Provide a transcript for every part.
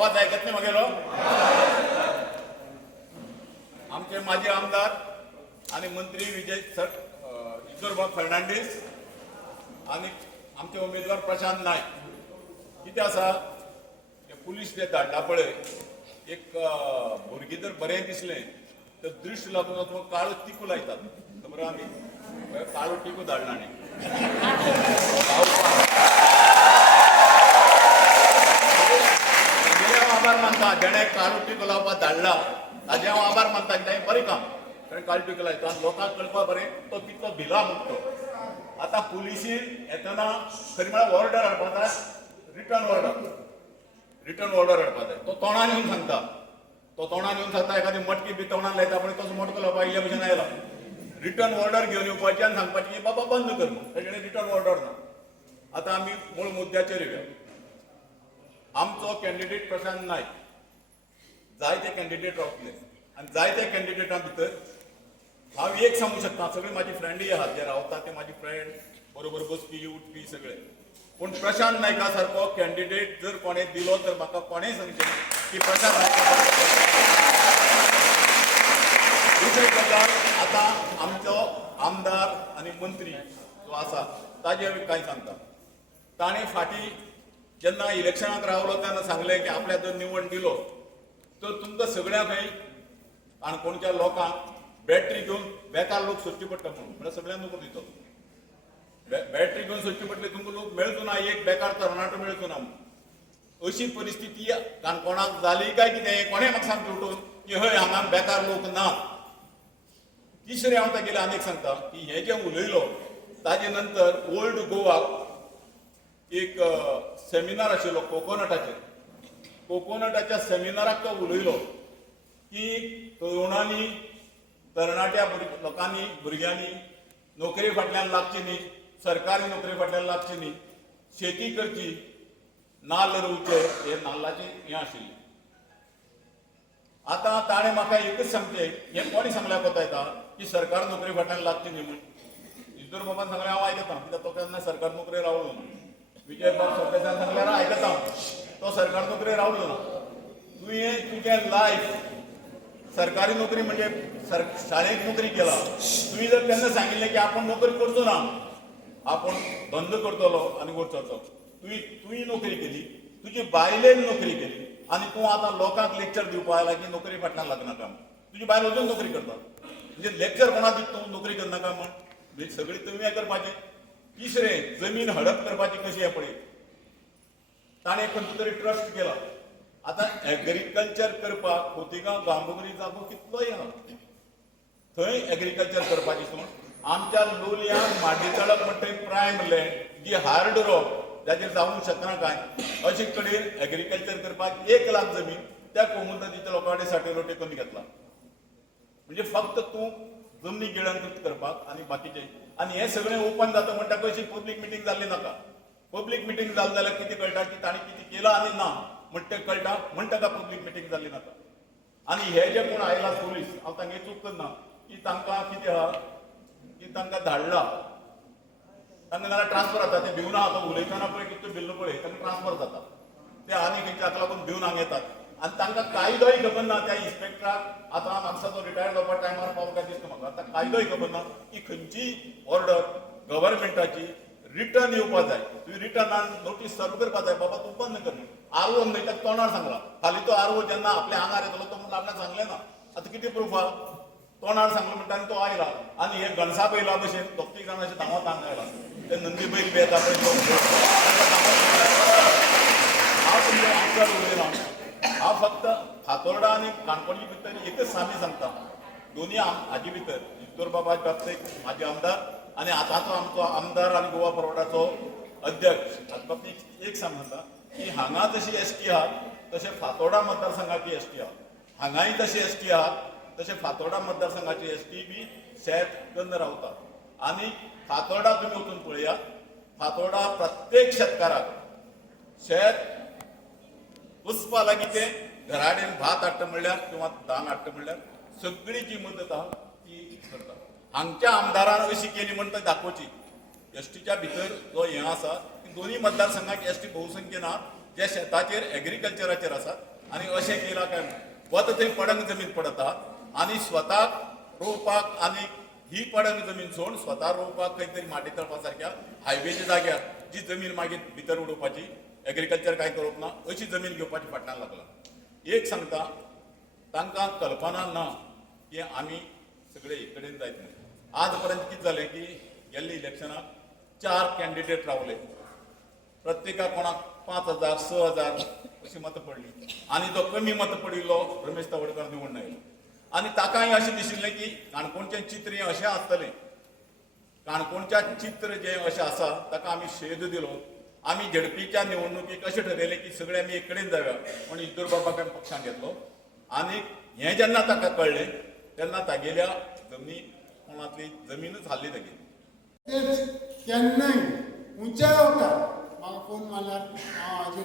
आवाज ऐकत नाही मगेलो. आमचे माजी आमदार आणि मंत्री विजय ईश्वरभाऊ फर्नांडीस आणि आमचे उमेदवार प्रशांत नाईक किती असा पुलीस ते धाडला पळय एक भुरगी जर बरें दिसलें तर दृश्य लागून वचून काळो टिकू लायतात खबर आमी काळो टिकू धाडला न्ही आभार मानता जेणे काळो टिकू लावपाक धाडला ताजे हांव आभार मानता ताणें बरें काम ताणें काळो टिकू लायता आनी लोकांक कळपा बरें तो कितलो भिला म्हणटा. आतां पुलिसीन येतना खरी म्हळ्यार ऑर्डर हाडपाक जाय रिटर्न ऑर्डर हाडपाक जाय. तो तोंडान येवन सांगता एखादी मटकी बी तोंडान लायता पण तोच मटको लावपाक इल्ल्या भशेन आयला. रिटर्न ऑर्डर घेवन येवपाची आनी सांगपाची की बाबा बंद कर म्हणून ताचे कडेन रिटर्न ऑर्डर ना. आतां आमी मूळ मुद्द्याचेर येवया. आमचो कॅन्डिडेट प्रशांत नायक जायते कॅन्डिडेट रावतले आनी जायत्या कॅन्डिडेटां भितर हांव एक सांगूं शकता सगळे म्हाजी फ्रेंडूय आहात जे रावता ते म्हाजी फ्रेंड बरोबर बसपी उठपी सगळे. पूण प्रशांत नायका सारको कॅन्डिडेट जर कोणें दिलो तर म्हाका कोणेंय सांगचें की प्रशांत नायका दुसरी गजाल आतां आमचो आमदार आनी मंत्री जो आसा ताजे हांवें कांय सांगता. ताणें फाटीं जेन्ना इलेक्शनाक रावलो तेन्ना सांगलें की आपल्या जर निवड दिलो तर तुमकां सगळ्यांकय काणकोणच्या लोकांक बॅटरी घेवन बेकार लोक सोदचे पडटा म्हणून सगळ्यांक नोकरी दितो. बॅटरी घेवन सोदचे पडले तुमकां लोक मेळचो ना एक बेकार तरणाटो मेळचो ना म्हणून अशी परिस्थिती काणकोणाक जाली काय कितें कोणें म्हाका सांगता उठून की हय हांगा बेकार लोक ना. तिसरें हांव तागेलें आनीक सांगता की हें जें उलयलो ताजे नंतर ओल्ड गोवाक एक सेमिनार आशिल्लो कोकोनटाच्या सेमिनाराक तो उलयलो की तरुणांनी तरणाट्या लोकांनी भुरग्यांनी नोकरी फाटल्यान लागची न्ही सरकारी नोकरी फाटल्यान लागची न्ही शेती करची नाल्ल रोवचे हे नाल्लाचें हें आशिल्लें. आतां ताणें म्हाका एकच सांगचें हें कोणी सांगल्यार कोता येता की सरकारी नोकरी फाटल्यान लागची न्ही म्हूण ईश्वर बाबान सांगलें हांव आयकतां कित्याक तो केन्ना सरकारी नोकरी रावलो ना. विजय बाब सरदेसायान सांगल्यार आयकतां तो सरकारी नोकरी रावलो ना. तुवें तुजें लायफ सरकारी नोकरी म्हणजे शाळेत नोकरी केला तुवें जर तेन्ना सांगिल्लें की आपण नोकरी करचो ना आपण धंदो करतलो आनी वचचो तुवें नोकरी केली तुजी बायलेन नोकरी केली आनी तूं आतां लोकांक लेक्चर दिवपाक लागला की नोकरी फाटल्यान लागनाका तुजी बायल अजून नोकरी करता म्हणजे लेक्चर कोणाक दिता तूं नोकरी करनाका म्हण सगळी तुवें हें करपाचें. तिसरें जमीन हडप करपाची कशी हें पळय ताणें खंयचो तरी ट्रस्ट केला. आतां एग्रीकल्चर करपाक खोतीगांव गांवडोंगरी जागो कितलोय आहा थंय एग्रीकल्चर करपाची सोड. आमच्या लोलयांक माड्डीतळक म्हणटा प्रायम लँड जी हार्ड रॉक जाचेर जावंक शकना कांय अशे कडेन एग्रीकल्चर करपाक 1 लाख जमीन त्या कोमुनदादीच्या लोकां कडेन साठे कमी घेतला. म्हणजे फक्त तूं जमनी गिळंकृत करपाक आनी बाकीचे आनी हें सगळें ओपन जाता म्हणटा अशी पब्लीक मिटींग जाल्ली नाका. पब्लीक मिटींग जाली जाल्यार कितें कळटा की ताणें कितें केलां आनी ना म्हणटा कळटा म्हणटा का पब्लीक मिटींग जाल्ली नाका. आनी हे जे कोण आयला पुलीस हांव तांगे चूक करना की तांकां कितें आहा की तांकां धाडला तांकां नाल्यार ट्रान्सफर जाता ते भिवन आहा तो उलयतना पळय कितें भिल्लो पळय तांकां ट्रान्सफर जाता ते आनी खंयच्याक लागून भिवन हांगा येतात आनी तांकां कायदोय खबर ना. त्या इन्स्पेक्टराक आतां म्हाका तो रिटायर जावपा टायमार पावलो काय दिसता म्हाका आतां कायदोय खबर ना की खंयची ऑर्डर गव्हर्मेंटाची रिटर्न येवपा जाय तुवें रिटर्नान नोटीस सर्व करपा जाय बाबा तूं बंद कर आरओ न्हय ताका तोंडार सांगला फाल्यां तो आरओ जेन्ना आपल्या आंगार येतलो तो म्हणून आपल्याक सांगलें ना. आतां कितें प्रूफ आहा तोंडार सांगलो म्हणटा आनी तो आयला आनी हे गणसा बैला भशेन दोग जाण अशें धांवत हांगा आयला ते नंदी बैल बी येता पळय हांव तुमचो आमदार उलयना. हांव फक्त फातोर्डा आनी काणकोणची भितर एकच सामी सांगता दोनी हाजे भितर ईश्वर बाबाचे बाबतींत म्हाजे आमदार आनी आतांचो आमचो आमदार आनी गोवा फॉरवर्डाचो अध्यक्ष हाचे बाबतींत एक सांगता की हांगा जशी एसटी आहात तशें फातोर्डा मतदारसंघाची एसटी आहा. हांगाय तशी एसटी आहात तशें फातोर्डा मतदारसंघाची एसटी बी शेत कन्न रावता. आनी फातोर्डा तुमी वचून पळयात फातोर्डा प्रत्येक शेतकाराक शेत वचपा लागीं ते घराडेन भात हाडटा म्हणल्यार किंवा धान हाडटा म्हणल्यार सगळी जी मदत आहा ती करता. हांगच्या आमदारान अशी केली म्हणटा दाखोवची एसटीच्या भितर जो हें आसा दोन्ही मतदारसंघाक एसटी बहुसंख्येन आहा जे शेताचेर एग्रीकल्चराचेर आसात आनी अशें केलां काय वता थंय पडंग जमीन पडता आनी स्वताक रोवपाक आनी ही पडंग जमीन सोडून स्वता रोवपाक खंय तरी माटी तळपा सारक्या हायवेच्या जाग्यार जी जमीन मागीर भितर उडोवपाची एग्रीकल्चर कांय करप ना अशी जमीन घेवपाची फाटल्यान लागला. एक सांगता तांकां कल्पना ना की आमी सगळे एक कडेन जायत म्हणून. आज पर्यंत कितें जालें की गेल्ल्या इलेक्शनाक 4 कॅन्डिडेट रावले, प्रत्येकाक कोणाक 5,000 6,000 अशी मतां पडली आनी जो कमी मतां पडिल्लो रमेश तवडकर निवडून आयलो. आनी ताकाय अशें दिशिल्लें की काणकोणचें चित्र हें अशें आसतलें, काणकोणचें चित्र जें अशें आसा ताका आमी शेद दिलो. आमी झेडपीच्या निवडणुकीक अशें ठरयलें की सगळे आमी एक कडेन जावया म्हूण इद्दूर बाबाक आमी पक्षांत घेतलो. आनी हें जेन्ना ताका कळ्ळें तेन्ना तागेल्या जमनी कोणातली जमीनच हाल्ली तागेली. केन्नाय खंयच्याय वखदार म्हाका फोन मारल्यार हांव हाजेर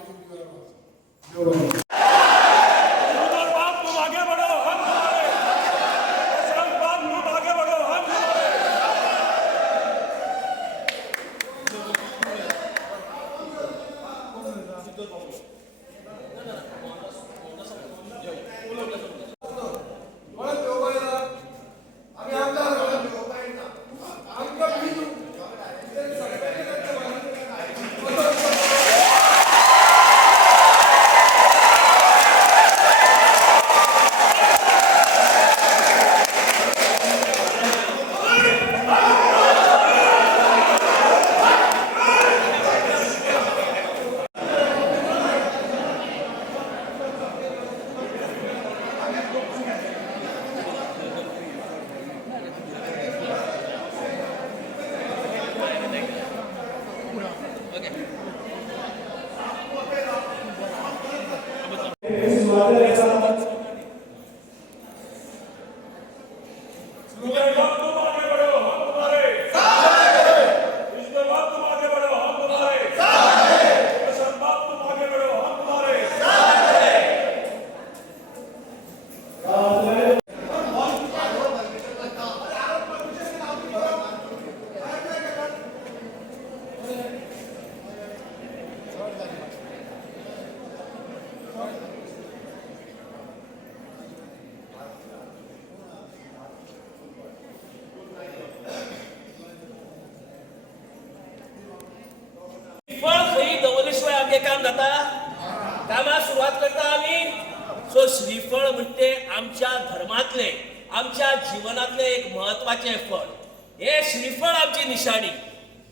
तुमचे काम जाता, कामाक सुरवात करता आमी. सो श्रीफळ म्हणते आमच्या धर्मातले, आमच्या जीवनातले एक महत्वाचे फळ. हे श्रीफळ आमची निशाणी.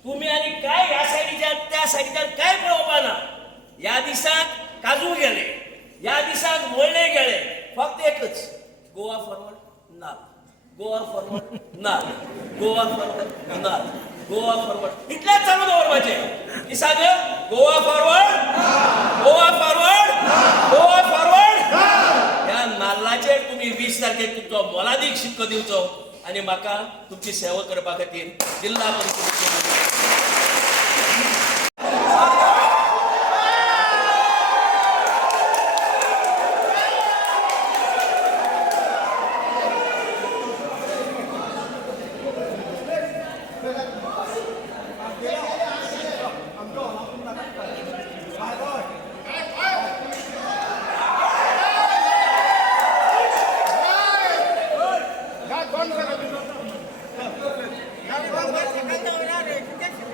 तुम्ही आणि काय या साईडीच्यान त्या साईडीच्यान काय पळोवपा ना. या दिसाक काजू गेले, या दिसाक वळणे गेले, फक्त एकच गोवा फॉरवर्ड ना, गोवा फॉरवर्ड ना, गोवा फॉरवर्ड ना, गोवा फॉरवर्ड इतलेच चालू दवरपाचे. दिसाक Goa forward, Goa forward, Goa forward. या नाल्लाचेर तुम्ही 20 तारखेक तुमचो मोलादीक शिक्को दिवचो आणि म्हाका तुमची सेवा करपा खातीर जिल्हा परिषदेचे Second,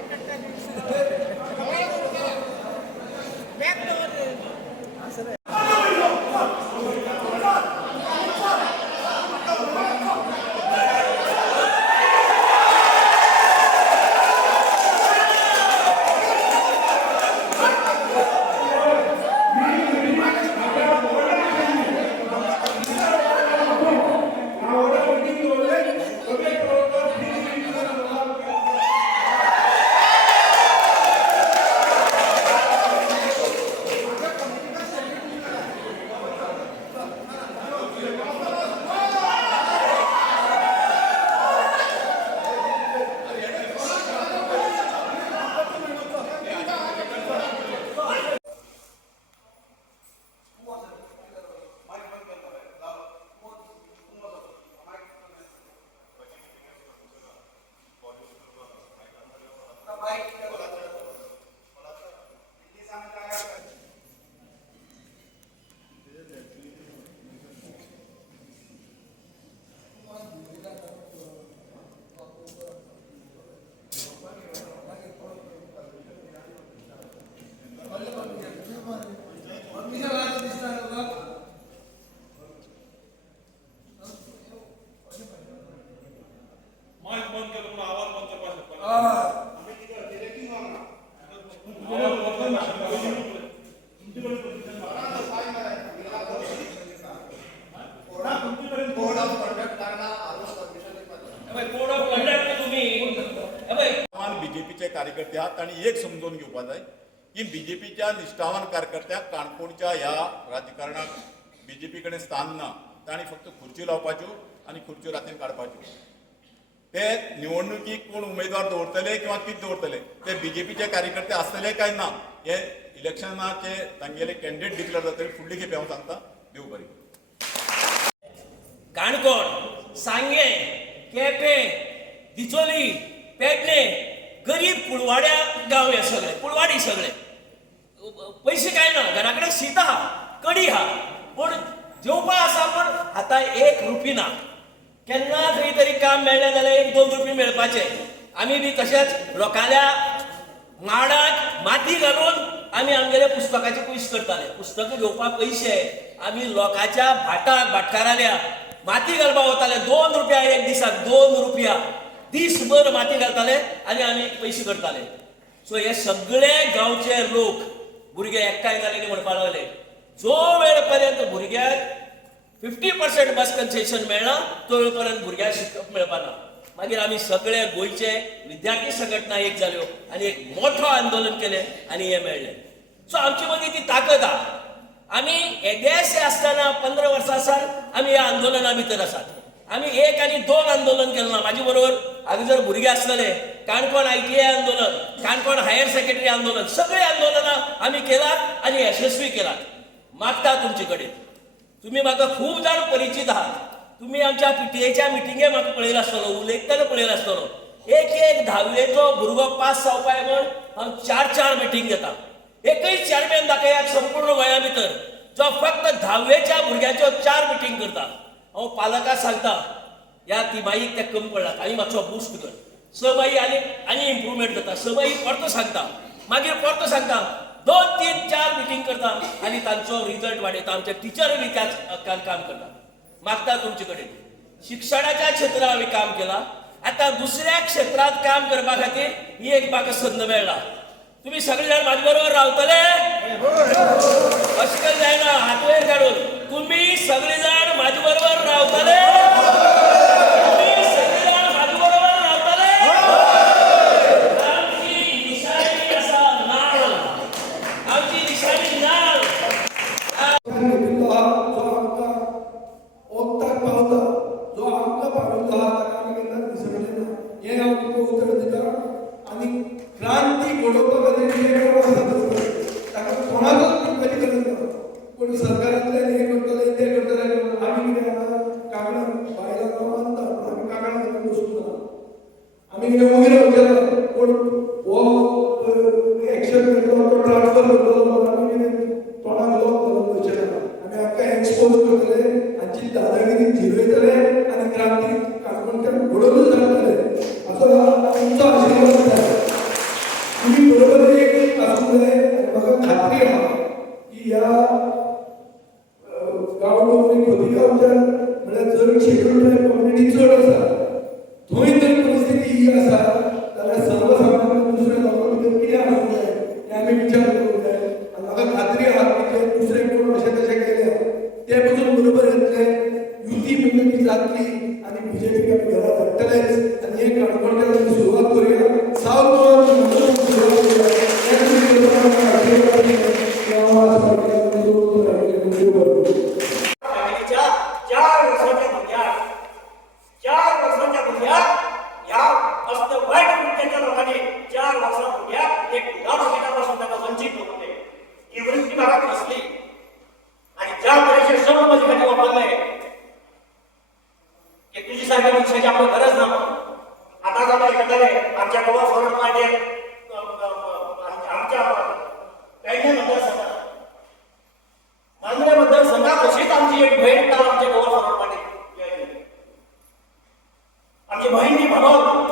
कार्यकर्ते आहात तांणी एक समजून घेवपा जाय की बीजेपीच्या निश्ठावान कार्यकर्त्यांक काणकोणच्या ह्या राजकारणाक बीजेपी कडेन स्थान ना. तांणी फक्त खुर्ची लावपाच्यो आनी खुर्च्यो रातीन काडपाच्यो. ते निवडणुकीक कोण उमेदवार दवरतले किंवा कितें दवरतले ते बीजेपीचे कार्यकर्ते आसतले काय ना हे इलेक्शनाचे तांगेले कॅन्डिडेट डिक्लेअर जातले फुडली खेपे हांव सांगता. देव बरें. काणकोण, सांगे, केपें, दिचोली, पेडणे, गरीब कुळवाड्या गांव हे सगळे, कुळवाडी सगळे. पयशे काय ना, घरा कडेन शीत आहा, कडी आहा, पूण जेवपा आसा पूण हातां एक रुपी ना. केन्ना खंय तरी काम मेळ्ळें जाल्यार 1-2 रुपये मेळपाचे. आमी बी तशेंच लोकांल्या माडाक माती घालून आमी आमगेले पुस्तकाचे पयस करताले. पुस्तकां घेवपाक पयशे आमी लोकांच्या भाटकाराल्या माती घालपाक वताले. 2 रुपया एक दिसाक, 2 रुपया दीसभर माती घालताले आनी आमी पयशे करताले. सो हे सगळे गांवचे लोक भुरगे एकठांय जाले म्हणपाक लागले जो वेळ पर्यंत भुरग्याक 50% बस कन्सेशन मेळना तो वेळ पर्यंत भुरग्यांक शिकप मेळपाना. मागीर आमी सगळे गोंयचे विद्यार्थी संघटना एक जाल्यो आनी एक मोठो आंदोलन केलें आनी हें मेळ्ळें. सो आमचे मदीं ती ताकद आहा. आमी एगेसे आसतना 15 वर्सां सावन आमी ह्या आंदोलना भितर आसात. आमी 1 आनी 2 आंदोलन केलें ना. म्हाजे बरोबर हांगा जर भुरगे आसलेले काणकोण ITI आंदोलन, काणकोण हायर सेकंडरी आंदोलन, सगळे आंदोलनां आमी केलात आनी यशस्वी केलात. मागता तुमचे कडेन, तुम्ही म्हाका खूब जाण परिचित आहात. तुम्ही आमच्या PTAच्या मिटिंगे म्हाका पळयलो आसतलो, उलयतना पळयलो आसतलो. एक 10वेचो भुरगो पास जावपाक म्हण हांव 4 मिटींग घेता. एकच चेअरमॅन दाखयात संपूर्ण गोंया भितर जो फक्त 10वेच्या भुरग्याच्यो 4 मिटींग करता. हांव पालकांक सांगता ह्या तिमाहीक ते कमी पडलात आनी मातसो बूस्ट कर. 6 माही आनी इम्प्रुवमेंट जाता. 6 माही परतो सांगता, मागीर परतो सांगता, 2, 3, 4 मिटींग करता आनी तांचो रिजल्ट वाडयता. आमचे टिचर बी त्याच काम करता. मागता तुमचे कडेन शिक्षणाच्या क्षेत्रात आमी काम केला. आता दुसऱ्या क्षेत्रात काम करपा खातीर ही एक म्हाका संद मेळ्ळा. तुम्ही सगळे जाण म्हाजे बरोबर रावतले? अशें जायना. हात वयर काडून तुम्ही सगळे जाण म्हाजे बरोबर रावतले? तुम्ही सगळे जाण म्हाजे बरोबर रावतले? आमची निशाणी आसा नाळ. आमची निशाणी नाळ. जो आमकां ओंताक पावता, जो आमकां पाविल्लो आहा ताका आमी केन्ना विसरले ना. हें हांव तुमकां उतर दिता. आनी क्रांती घडोवपा खातीर जे कोण आसा ताका कोणाकूच तुमची गरज ना. पूण सरकारांतल्यान हें करतले तें करतले आमी कितें आहा कागडां बायलांक मानता पूण आमी कागडां घेवन बसूंक ना. आमी कितें वगैरे केला पूण हो एक्शन घेतलो तो ट्रान्सफर करतलो आमी कितें तोंडाक लॉक घालून बसचे ना. आमी आमकां एक्सपोज करतले, हांची दादागिरी जिरयतले आनी क्रांती काणकोणकार घडोवनच हाडटले. असो तुमचो आशिर्वाद जाय. तुम्ही बरोबर एक आसूंक जाय. आनी म्हाका खात्री आहा की ह्या गांवडोंगरी खोतीगांवच्यान म्हळ्यार जर शेड्यूल ट्रायब कम्युनिटी चड आसा थंय जर परिस्थिती ही आसा जाल्यार सर्वसामान्य दुसऱ्या लोकां भितर कितें आसूंक जाय हें आमी विचार करूंक जाय. आनी म्हाका खात्री आहा की जे दुसरे कोण अशें तशें केले ते पसून बरोबर येतले. युती म्हणून ती जातली आनी BJPक आमी घरा धाडटलेच. आनी हे काणकोणकार आमी सुरवात करुया. सावथ गोवान सुरवात करुया. आमच्या गोवा फॉरवर्ड पार्टी आमच्या पेडणे मतदारसंघात मांद्रे मतदारसंघात अशीच आमची एक बहीण काल आमच्या गोवा फॉरवर्ड पार्टी आमची बहीण ती म्हणून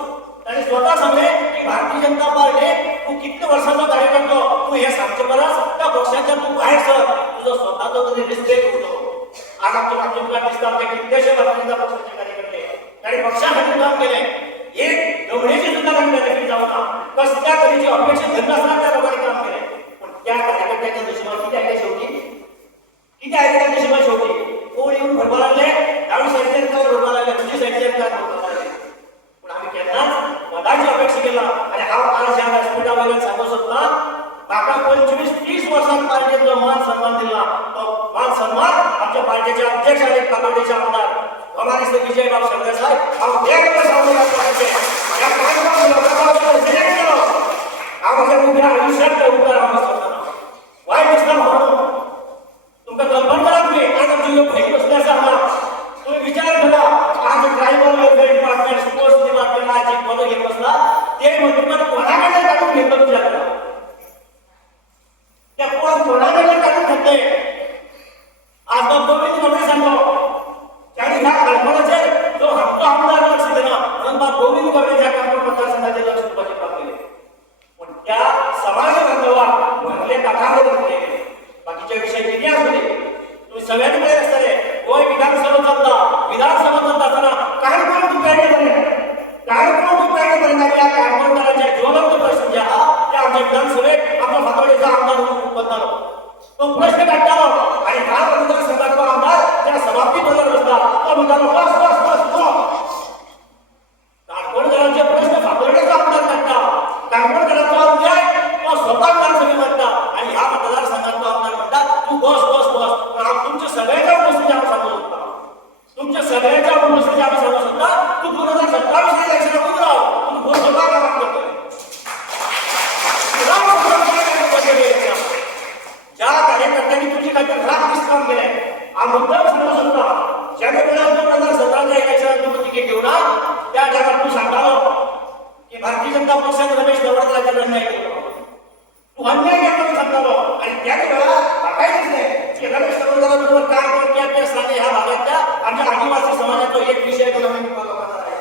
ताणे स्वतः सांगले की भारतीय जनता पार्टी तू किती वर्षाचा कार्यकर्तो तू हे सांगचे परस त्या पक्षाच्या तू बाहेर सर तुझा स्वतःचा तरी रिस्पेक्ट होतो. आज तुमका दिसता ते कितलेशे भारतीय जनता पक्षाचे कार्यकर्ते आणि पक्षासाठी काम केले. एक गवळेची सुद्धा काही त्यासाठी जाऊना कसल्या तऱ्हेची अपेक्षा धरला असणार त्या लोकांनी काम केले. पण त्या कार्यकर्त्याच्या नशिबात किती आहे शेवटी किती आहे त्या नशिबात शेवटी कोण येऊन भरवा लागले डावी साईडचे का भरवा लागले तुझी साईडचे का भरवा लागले. पण आम्ही केव्हाच मताची अपेक्षा केला आणि हा काळ कडल्यान सांगू सोदता म्हाका 25-30 वर्सां पार्टीन जो मान सन्मान दिला तो मान सन्मान आमच्या पार्टीचे अध्यक्ष आणि कामाडीचे आमदार हमारे से विजय बाब सरदेसाई हांव देख सांगू पार्टीचे ह्या कार्यक्रमाक लोकांक सिलेक्ट केलो हांव म्हज्या उब्या आयुश्यात उपकार हांव सोदना वायट दिसता म्हणून तुमकां कल्पना करा तुम्ही आज आमची लोक भयणी बसले आसा हांगा तुम्ही विचार करा आज tribal welfare department sports department आज एक पद घेत बसला ते म्हणून कोणाकडे काढून घेतलं तुझ्याकडे त्या पद कोणाकडे काढून घेतले आज बाब गोविंद गवळे सांगतो त्याने ह्या कल्पनेचे जो हक्क आमदार लक्ष दिला म्हणून बाब गोविंद गवळे ह्या कानपूर मतदारसंघाचे लक्ष दिवपाचे काम केले पण त्या समाज बांधवाक भरले काकावर घातले बाकीचे विषय किती असले तुम्ही सगळ्यांनी माहीत असतले गोय विधानसभा चलता असताना कार्यक्रम तू काय पर्यंत या कारखानदारांचे ज्वलंत प्रश्न जे आहा ते आमच्या विधानसभेत आपला फातोडेचा आमदार म्हणून बनतालो तो प्रश्न काढतालो आणि ह्या मतदारसंघातला आमदार त्या समाप्ती बरोबर बसला तो म्हणतालो बस बस बस कारखानदारांचे प्रश्न फातोडेचा आमदार काढता कारखानदाराचा अन्याय तो स्वतः विधानसभेत म्हणता आणि ह्या मतदारसंघातला आमदार म्हणता तू बस बस बस तर तुमच्या सगळ्यांच्या उपस्थिती आम्ही सांगू शकता तुमच्या सगळ्यांच्या उपस्थिती आम्ही सांगू शकता तू 2027 इलेक्शन उभं राह तू भोट स्वतः काम करतोय ज्या कार्यकर्त्यांनी तुझी काही खराब निष्काम केलंय हा मुद्दा सांगू शकता ज्या वेळेला 2017च्या इलेक्शनात तुम्ही तिकीट घेऊ ना त्या जागात तू सांगावं की भारतीय जनता पक्षाने रमेश दवडकरांचा अन्याय केला तू अन्याय केला सांगावं आणि त्याच वेळेला काय दिसले की रमेश दवडकरांबरोबर काय केलं सांगे ह्या भागातल्या आमच्या आदिवासी समाजाचा एक विषय तो नवीन लोकांना आहे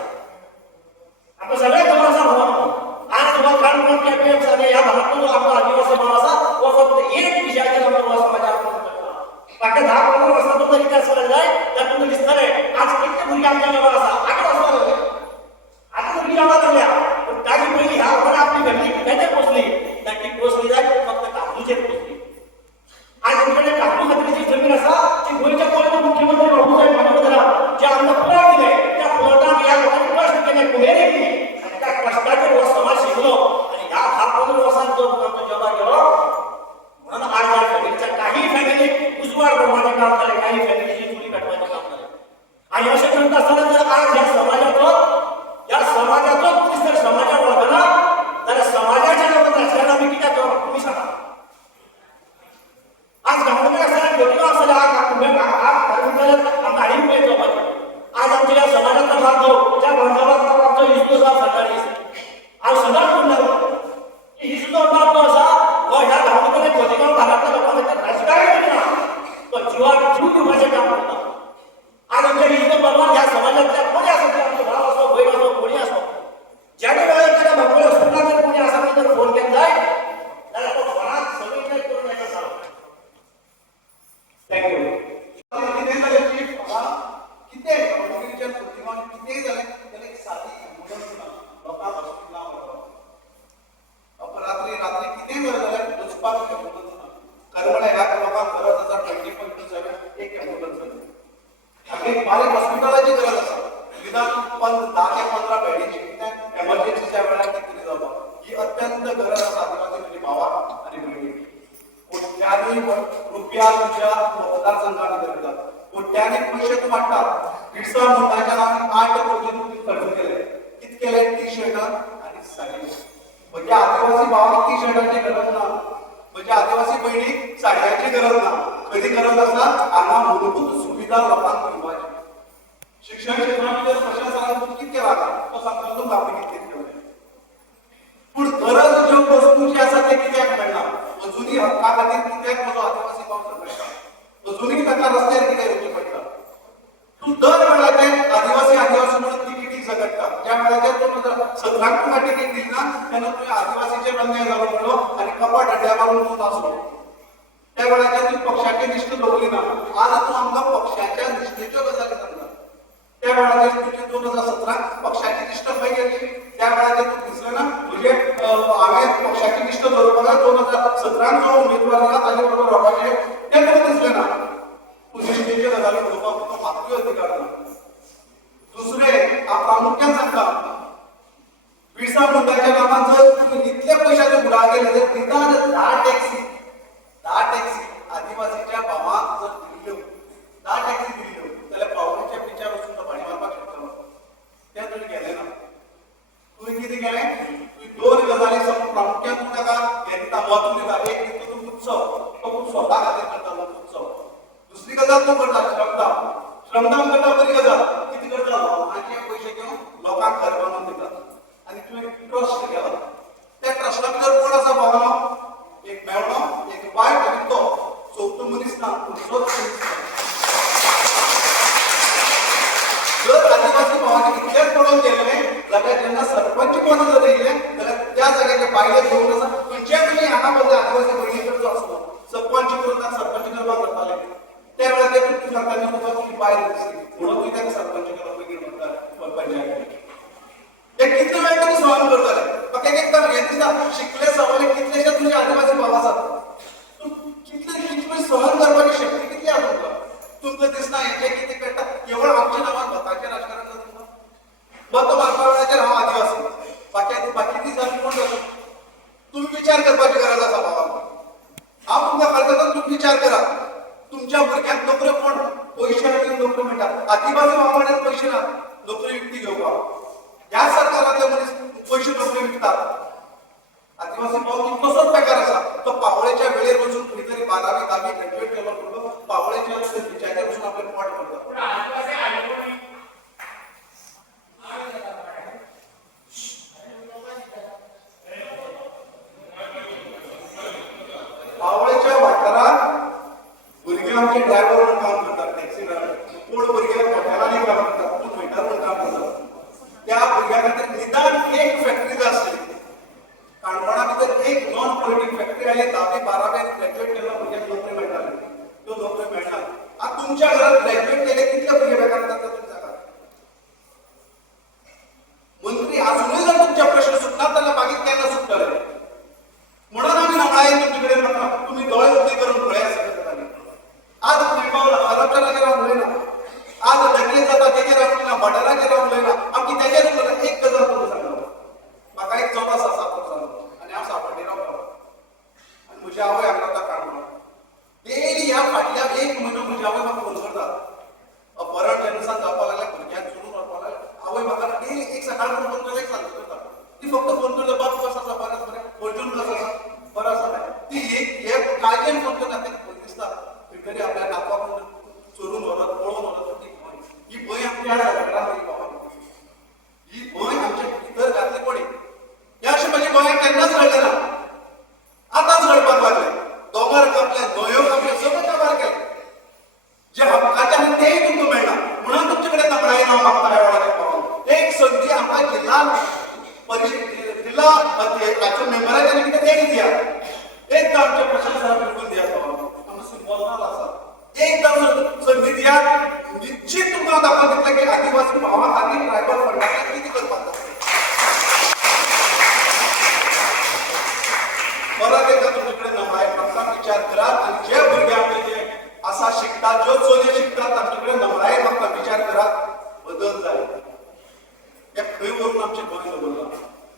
आपण सगळे समाजा भाऊ आज तुम्हाला काल कोण कॅप्टन सांगे ह्या भागातून जो आपला आदिवासी समाज असा तो फक्त एक विषयाच्या नंबर समाजात बाकी 10-15 वर्षात तो तरी काय सगळं जाय त्यातून दिसणार आहे आज किती मुली आमच्या गावात असा 8 वर्षाला झाले आता मुली गावात आल्या पण त्याची पहिली ह्या लोकांना आपली घडली त्याच्यात पोचली त्याची पोचली जाय फक्त कापूचे पोचली आज आमच्याकडे कापू खात्रीची जमीन असा की गोयच्या कोळ्यात मुख्यमंत्री बाबूसाहेब मानवदरा जे आमचा प्लॉट दिले त्या प्लॉटात या लोकांनी कष्ट केले कुबेरी केली आणि त्या कष्टाचे वर समाज शिकलो आणि ह्या 10-15 वर्षात जो आमचा जमा गेलो म्हणून आज या फॅमिलीच्या काही फॅमिली उजवाड करण्याचे काम झाले काही फॅमिलीची चुली कटवायचे काम झाले आणि असे म्हणत असताना जर आज या समाजाचं तुम्ही जर समाजावर बघा तर समाजाच्या लोकांना राजकारण आम्ही किती करतो तुम्ही सांगा आज गावामध्ये असताना गोटीवा असताना आमचा आई मिळतो आज आमच्या या समाजाचा बांधव ज्या बांधवाचा आमचा हिंदू सरकारी आज सगळा म्हणणार की हिंदू बांधव असा व ह्या गावामध्ये गोटीगाव भागातल्या लोकांना राजकारण केलं तो जीवात जीव घेण्याचे काम करतात आज आमच्या हिंदू बांधव ह्या समाजातल्या कोणी असो आमचे भाव असो बहीण असो कोणी असो ज्या वेळेला त्याला भरपूर हॉस्पिटलमध्ये कोणी असा तर फोन केला जाय त्याला तो फळात सगळीकडे करून यायचा झाला थँक यू किती झाले चीफ किती कम्युनिटीच्या बुद्धिमान किती झाले त्याने साधी लोकांना हॉस्पिटलला रात्री किती झाले दुष्पात करमळे ह्या लोकांना गरज असा 20.7 एक एम्ब्युलन्स झाली आपली बारीक हॉस्पिटलाची गरज असा निदान 10 ते 15 बेडीची एमर्जन्सीच्या वेळेला किती जावं ही अत्यंत गरज असा आदिवासी भावा आणि बहिणी कोट्यानी रुपया तुझ्या मतदारसंघात करतात कोट्यानी पैसे तू वाटतात बिरसा मुंडाच्या नावाने 8 कोटी रुपये खर्च केले किती केले टी-शर्ट आणि साडी म्हणजे आदिवासी भावाला टी-शर्टाची गरज ना म्हणजे आदिवासी बहिणी साड्याची गरज ना कधी गरज असतात आम्हा मूलभूत सुविधा लोकांना मिळवायची शिक्षण क्षेत्रामध्ये प्रशासनाने किती केला तो सांगतो आपण किती केलं पण गरज ज्यो वस्तूची असा ते कित्याक मेळना अजूनही हक्का खातीर कित्याक म्हजो आदिवासी भाव मेळटा अजूनही ताका रस्त्यार कित्याक येवचें पडटा तूं दर वेळाचेर आदिवासी म्हणून तिकीटी झगडटा ज्या वेळाचेर तूं 17 तुका तिकीट दिना तेन्ना तुवें आदिवासीचेर अन्याय जालो म्हणलो आनी कपाट अड्ड्या मारून तूं नासलो त्या वेळाचेर तूं पक्षाची निश्ठ दवरली ना आज तूं आमकां पक्षाच्या निश्ठेच्यो गजाली सांगता त्या वेळाचेर तुजी 2017 पक्षाची निश्ठ खंय गेली त्या वेळाचेर तूं दिसलो ना म्हणजे हांवें पक्षाची निश्ठ दवरपाक 2017 जो उमेदवार दिला ताचे बरोबर रावपाचें तें तुका दिसलें ना तूं निश्ठेच्यो गजाली उलोवपाक तुका मात्तूय अधिकार ना दुसरें हांव प्रामुख्यान सांगता बिरसा मुंडाच्या नावाचं तुम्ही इतले पैशाचे बुडा केले तर निदान 10 टॅक्सी आदिवासीच्या भावाक जर दिल्ल्यो 10 टॅक्सी दिल्ल्यो जाल्यार पावण्याच्या पिचार वचून तो भाडी मारपाक शकतलो तें तुवें केलें ना. तुवें कितें केलें तुवें दोन गजाली समोर प्रामुख्यान तूं ताका हें दिता म्हत्व दिता. एक दिता तूं उत्सव तो खूब स्वता खातीर करतालो उत्सव. दुसरी गजाल तूं करता श्रमदान करता बरी गजाल. कितें करता लोकांचे पयशे घेवन लोकांक घर बांदून दिता आनी तुवें ट्रस्ट केला. त्या ट्रस्टा भितर कोण आसा भावना एक मेवणो एक वायट आनी तो चवथो मनीस ना तुजोच मनीस ना. जर आदिवासी भावांनी इतलेंच पडून गेले जाल्यार जेन्ना सरपंच कोण जर येयले जाल्यार त्या जाग्याचे बायले घेवन आसा खंयचे तरी हांगा बदले आदिवासी भयणी करचो आसलो सरपंच करून ताका सरपंच करपाक जाताले. त्या वेळार ते सरकारने तुका तुजी बायल दिसली म्हणून तुवें ताका सरपंच केलो पयलीं म्हणटा पंचायत. हे कितले वेळ तुम्ही सहन करताले. म्हाका एकदां हें दिसता शिकले सवले कितलेशे तुजे आदिवासी भाव आसात कितले सहन करपाची शक्ती कितली आसा तुमकां. तुमकां दिसना हें कितें करता केवळ आमच्या नांवान मताचें राजकारण जाता. मत मारपा वेळाचेर हांव आदिवासी बाकी ती जाती कोण जाता. तुम्ही विचार करपाची गरज आसा भावा. हांव तुमकां खरें तुम्ही विचार करा. तुमच्या भुरग्यांक नोकऱ्यो कोण पयशे खातीर नोकऱ्यो मेळटा. आदिवासी भावा कडेन पयशे ना नोकरी विकती घेवपाक. ह्या सरकारांतले मनीस पयशे नोकरी विकतात. आदिवासी भाव तसोच बेकार आसा. तो पावळेच्या वेळेर वचून खंय तरी 12वी 10वी ग्रॅज्युएट केलो म्हणून पावळेच्या विचाराचेर वचून आपलें पोट भरता. पावळेच्या वाठारांत भुरगे आमचे ड्रायव्हर म्हणून काम करतात टॅक्सी ड्रायव्हर. कोण भुरगे हॉटेलांनी काम करतात कोण वेटर म्हणून काम करतात. त्या भुरग्यां खातीर निदान एक फॅक्टरी जाय आसली. काणकोणा भितर एक नॉन पॉलिटिक फॅक्टरी आली 10वी 12वी ग्रॅज्युएट केल्लो भुरग्यांक नोकरी मेळटाली. त्यो नोकरी मेळना. आतां तुमच्या घरांत ग्रॅज्युएट केले कितले भुरगे बेकार जातात तुमी सांगात. मंत्री अजूनय जर तुमचे प्रश्न सुटनात जाल्यार मागीर केन्ना सुटतले. म्हणून आमी नमळायेन तुमचे कडेन म्हणटा तुमी दोळे उक्ते करून पळया सगळें. आज करप्शनाचेर हांव उलयना. आज डकयत जाता तेजेर हांव उलयना. मर्डराचेर हांव उलयना. आमची तेजेर उलयना. एक गजाल तुमकां सांगता म्हाका एक चवथ आसा सापडलो आनी हांव सापड्डे रावता आनी म्हजी आवय हांगा रावता काणकोण. डेली ह्या फाटल्या एक म्हयनो म्हजी आवय म्हाका फोन करता. अपहरण जेन्ना जावपाक लागल्या भुरग्यांक चोरून व्हरपाक लागल्या आवय म्हाका डेली एक सकाळ फोन करता एक सांजो करता. ती फक्त फोन करता बाब कसो आसा बरो आसा अर्जून कसो आसा बरो आसा. ती एक काळजेन फोन करता. तेका भंय दिसता खंय तरी आपल्या नातवाक चोरून व्हरत पळोवन व्हरत ही भंय आमच्या घरांत ही भंय आमच्या भितर घातली पडी. हे अशें म्हजे गोंयांत केन्नाच घडलें ना. आतांच घडपाक लागले. दोंगर कापले न्हंयो कापले सगळें काबार केलें. जे हक्काचे आनी तेय तुमकां मेळना. म्हणून तुमचे कडेन नमळायेन हांव मागता ह्या वेळाचेर पावून एक संदी आमकां जिल्हा परिशद जिल्हा हाचो मेंबराचेर कितें तें दिया. एकदां आमच्या प्रशासनाक बिलकूल दियात बाबा. आमचो बोलनाल आसा. एकदम संधी दिया. निश्चित तुमकां दाखोवन दितलें की आदिवासी भावां खातीर ट्रायबल फंडाचेर कितें करपाक जाता. परत एकदा तुमचे कडेन नमळायेन मागता विचार करात आनी जे भुरगे आमचे जे आसा शिकतात ज्यो चलयो शिकतात तांचे कडेन नमळायेन मागता विचार करात. बदल जाय. हे खंय व्हरून आमचें गोंय दवरलां.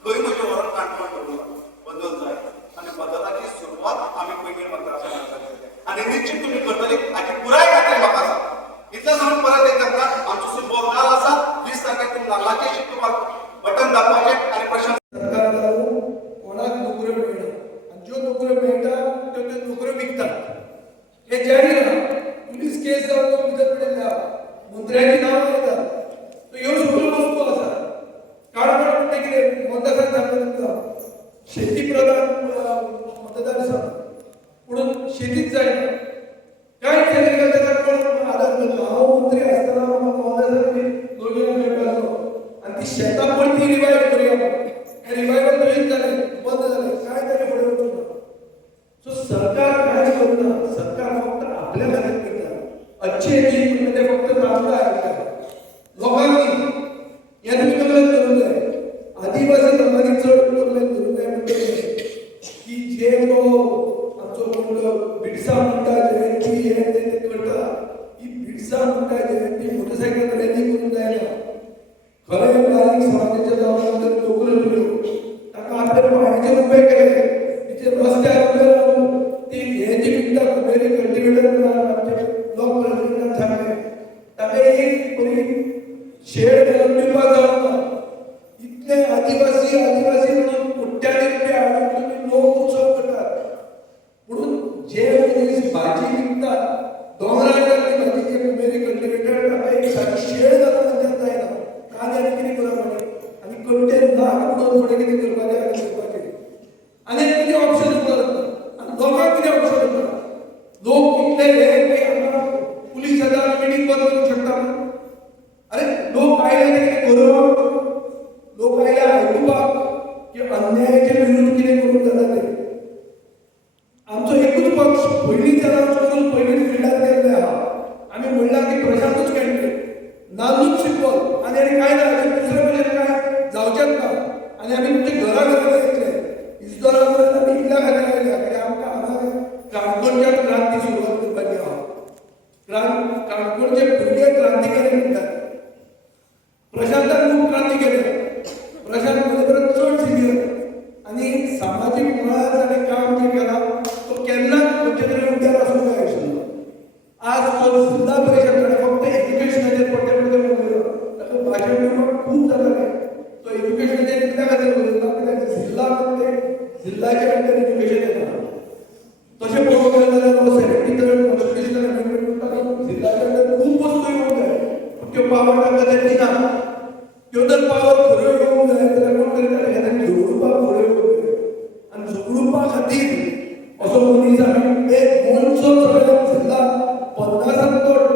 खंय म्हजें व्हरून काणकोण दवरलां. बदल जाय आनी बदलाची सुरवात आमी पैंगीण मतदारसंघांत करतले आनी निश्चित तुमी करतले हाची पुराय खात्री म्हाका आसा. इतलें सांगून परत एक सांगता आमचो सिंबॉल नाल्ल आसा. 20 तारखेक तुमी नाल्लाचेर शिकपाक बटन दाबपाचें आनी प्रशासन सरकार लागून कोणाक नोकऱ्यो मेळना आनी ज्यो नोकऱ्यो मेळटा त्यो नोकऱ्यो विकतात. हे जाहीर आसा. पुलीस केस जावन तो भितर पडयल्या मंत्र्याची नांवां येतात. ह्यो सगळ्यो वस्तू आसा. काणकोण म्हणटा कितें मतदारसंघ सांगता तुमकां शेती प्रधान मतदारसंघ म्हणून शेतीच जायना. कांयच जायना ताका कोण आदार करता. हांव मंत्री आसतना म्हाका मतदारसंघ दोन मेळटालो आनी ती शेतां परती रिवायव करुया हे रिवायवल थंयच जालें बंद जालें. कांय ताणें फुडें वचूंक ना. सो सरकार कांय करिना. सरकार फक्त आपल्या खातीर करता. अच्छे दिन म्हणजे फक्त तांकां आयकता. लोकांनी हे तुमी तकलेंत धरूंक जाय. आदिवासी लोकांनी चड तकलेंत धरूंक जाय म्हणजे की जे तो आमचो बिरसा मुंडा जयंती हे ते करता ही बिरसा मुंडा जयंती मोटरसायकल रॅली करून जायना. खरें बारीक समाजाच्या लोकांक नोकऱ्यो दिल्यो काणकोणचे भुरगे क्रांतिकारी म्हणटात. प्रशांतान खूब क्रांती केल्या. प्रशांत म्हजे परत चड सिनियर आनी सामाजीक मळार ताणें काम जें केलां तो केन्नाच खंयचे तरी उद्यान आसूंक जाय आशिल्लो. आज तो जिल्हा परिशद ताणें फक्त एज्युकेशनाचेर पडटे उलयलो. ताका भाशण दिवपाक खूब जातालें. तो एज्युकेशनाचेर कित्या खातीर उलयता कित्याक जिल्हा म्हणजे जिल्ह्याच्या अंडर एज्युकेशन येता. तशें पळोवंक गेलें जाल्यार तो 73rd कॉन्स्टिट्युशनल अमेंडमेंट म्हणटा जिल्ह्याच्या अंडर खूब वस्तू येवंक जाय पूण त्यो पावर तांकां ते दिना. त्यो जर पावर खऱ्यो येवंक जाय जाल्यार कोण तरी ताणें हें झगडुपाक फुडें येवंक जाय आनी झगडुपा खातीर असो मनीस आमी एक गोंयचो सगळ्यात जिल्हा 50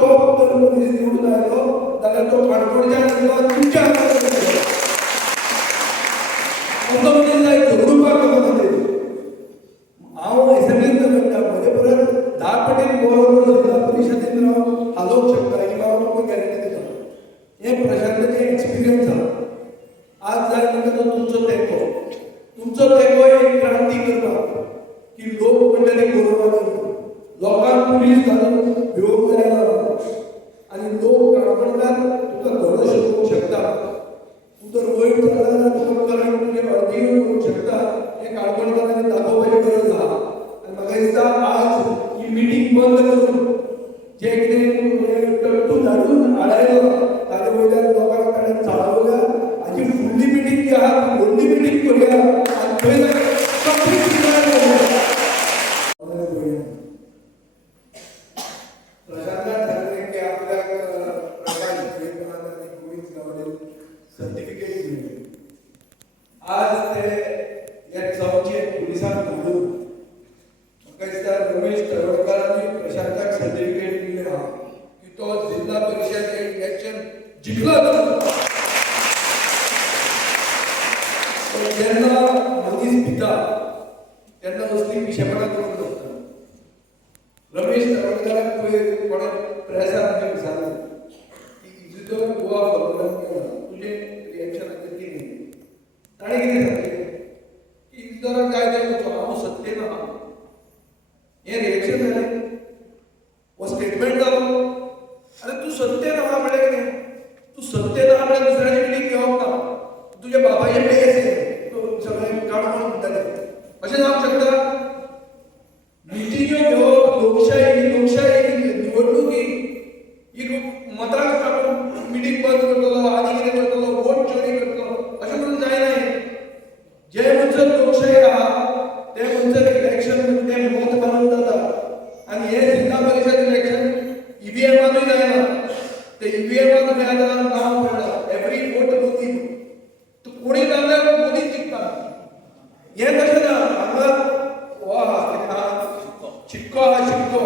टॉप जर मनीस निवडून आयलो जाल्यार तो काणकोणच्या जिल्हा तुमच्या हातांत आसलो. असो मनीस जाय झगडुपाक खातीर. हांव एसेंब्लींत म्हणटा म्हजे परत 10 पटीन बरो जिल्हा परिशदेंत रावन हालोवंक शकता ही हांव तुमकां गॅरंटी दिता. हें प्रशांताचें एक्सपिरियन्स आहा. आज जाय म्हणटा तो तुमचो तेंको. तुमचो तेंको एक क्रांती करपाक की लोक म्हणटा ते गौरवानी लोकांक पुलीस घालून भिवूंक जायना आनी लोक काणकोणकार तुका धडो शिकोवंक शकता. तूं जर वयर चल्ला जाल्यार तुका करंट तुजे अर्दी करूंक शकता. हें काणकोणकारांनी दाखोवपाची गरज आहा. आनी म्हाका दिसता आज ही मिटींग बंद करून जे कितें तूं धाडून हाडायलो ताचे वयल्यान लोकांक ताणें चाळवल्या. हाजी फुडली मिटींग जी आहा ती व्हडली मिटींग करुया आनी थंय कंप्लीट प्रशांतान सांगलें की आपल्याक प्रकाश जयपनाथ आनी गोविंद गावडे सर्टिफिकेट दिले. आज ते हे चौचे पुलिसांक धाडून म्हाका दिसता रमेश तळवडकरांनी प्रशांताक सर्टिफिकेट दिलें आहा की तो जिल्हा परिशद इलेक्शन जिखलो. जेन्ना मनीस भिता तेन्ना असली पिशेपणां करून बसता. रमेश तळवडकराक पळय कोणे प्रेसार विचारलें की तुजो गोवा फॉलोवन केला तुजें रिएक्शनाचेर कितें. ताणें कितें सांगलें की इजराक जाय तें करचो हांव सत्तेन आहा. हें रिएक्शन जालें हो स्टेटमेंट जालो. आरे तूं सत्तेन आहा म्हणल्यार कितें. तूं सत्तेन आहा म्हणल्यार दुसऱ्याची मिटींग घेवप ना. तुजे बाबाचे पेस सगळें काणकोण म्हणटाले अशें जावंक शकता. मिटिंग्यो घेवप लोकशाही निवडणुकी ही मतांक लागून मिटींग बंद करतलो आनी कितें करतलो वोट चोरी करतलो अशें करून जायना. जे म्हणसर लोकशाही आहा ते म्हणसर इलेक्शन तें मत मानून जाता. आनी हे जिल्हा परिशद इलेक्शन ईव्हीएमानूय जायना. ते ईव्हीएमान मेळ्ळा नांव पडलां एवरी वोट मोदी. कोणी जाल्यार मोदीच जिखता. हें तशें ना. हांगा हो आहा शिक्को आहा शिक्को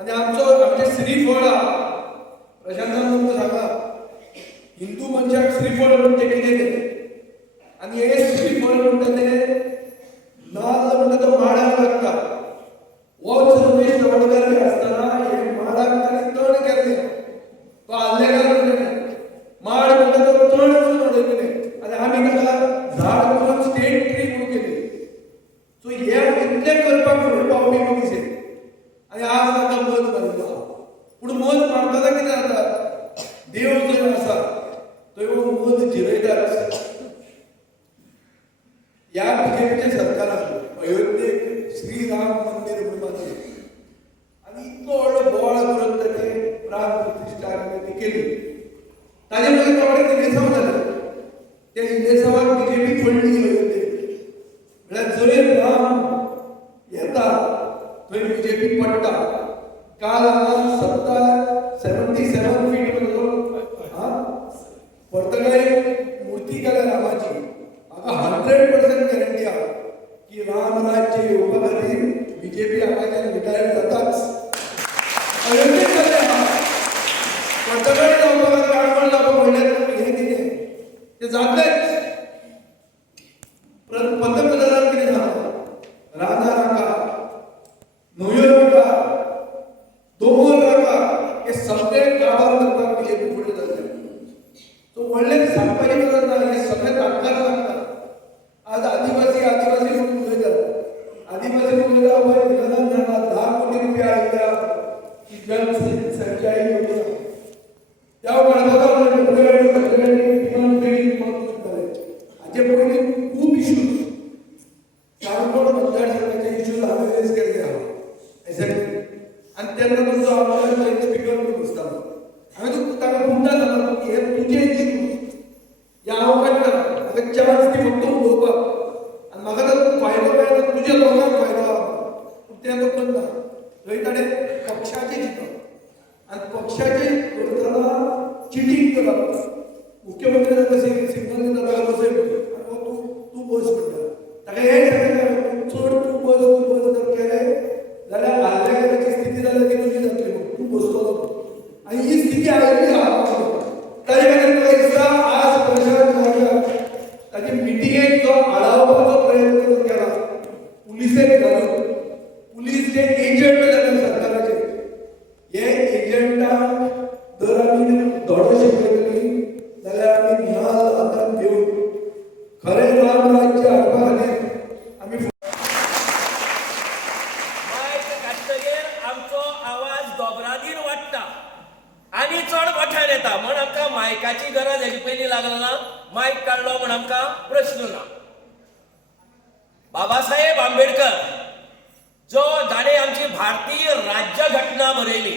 आनी आमचे श्रीफळ आहा. प्रशांतान तुमकां सांगा हिंदू मनशाक श्रीफळ म्हणटा कितें तें आनी हे श्रीफळ म्हणटा तें नाल्ल म्हणटा तो माडाक लागता. होच रमेश तळवडकर आसतना हे माडाक ताणें तण केल्लें. तो आल्लेकार म्हणटा माड म्हणटा तो तण करून उडयलें आनी आमी ताका झाड करून स्टेट ट्री म्हणून केली. सो हे इतलें करपाक फुडें पावपी मनीस आनी आज ताका मत मारिल्लो आहा. पूण मत मारतना कितें जाता देव जंय आसा थंय हो मत जिरयताच. ह्या बीजेपीच्या सरकारान अयोध्येक श्रीराम मंदीर म्हणून बांदलें आनी इतलो व्हडलो बोवाळ करून ताचें प्राण प्रतिश्ठा ती केली. ताजे मागीर थोडे इलेसांव जाले. त्या इलेसांवाक बीजेपी फडली अयोध्येक. म्हळ्यार जंय राम येता थंय बीजेपी पडटा. काल हांगा 77 फीट पर्तगाळी मुर्ती केल्या रामाची. म्हाका 100% गॅरंटी आहा की राम राज्य येवपा खातीर बीजेपी हांगाच्यान रिटायर जाताच. अयोध्येक जालें आहा. पर्तगाळी जावपा खातीर काणकोण जावपा म्हणल्यार हें कितें तें जातलेंच. पंतप्रधानान कितें सांगलें रानां राखा न्हंयो राखा दोंगर राखा हे सगळें काबार करपाक बीजेपी फुडें जाल्ले. सो व्हडलें सांगपाची गरज ना. हे सगळें तांकांच लागता. आज आदिवासी म्हणून उलयतात. आदिवासी उलयता पळय तिगांजान सांगला 10 कोटी रुपया आयिल्ल्या की संचय योजना त्या काळात हाचे पयलीं खूब इश्यूज काणकोण मतदारसंघाचे इश्यूज हांवें रेज केल्ले असेंब्ली आनी तेन्ना तुमचो आमदार स्पिकर म्हणून बसतालो हांवें ताका खुबदां सांगलो की हे तुजे इश्यूज ह्या अवकाश करा म्हाका चान्स दी फक्त उलोवपाक आनी म्हाका तो फायदो मेळटा तुज्या लोकांक फायदो आहा पूण तें तो करना थंय ताणें पक्षाचें चिंतप आनी पक्षाचें करतना चिटींग करप मुख्यमंत्र्यान कशें सिग्नल दिता ताका बसय म्हणटा आनी तूं बस म्हणटा ताका हें सांगलें चड तूं बस जर केलें जाल्यार आल्लेची स्थिती जाल्यार ती तुजी जातली तूं बसतलो आनी ही स्थिती आयिल्ली आहा ताजे खातीर म्हाका दिसता आज प्रशांत नायकाक ताचे मिटिंगेक जो आडावपाचो प्रयत्न जो केला पुलिसेक घालून पुलीस जे एजंट जाले सरकाराचे हे एजंटांक जर आमी धडो शिकयतली जाल्यार आमी नाल्ल हातान घेवन खरें राम राज्य हाडपा खातीर आमी मायक काडटगीर आमचो आवाज दोबरादीन वाडटा आनी चड मोठ्यान येता म्हण आमकां मायकाची गरज हेजी पयलीं लागना ना मायक काडलो म्हण आमकां प्रश्न ना बाबासाहेब आंबेडकर जो जाणे आमची भारतीय राज्य घटना बरयली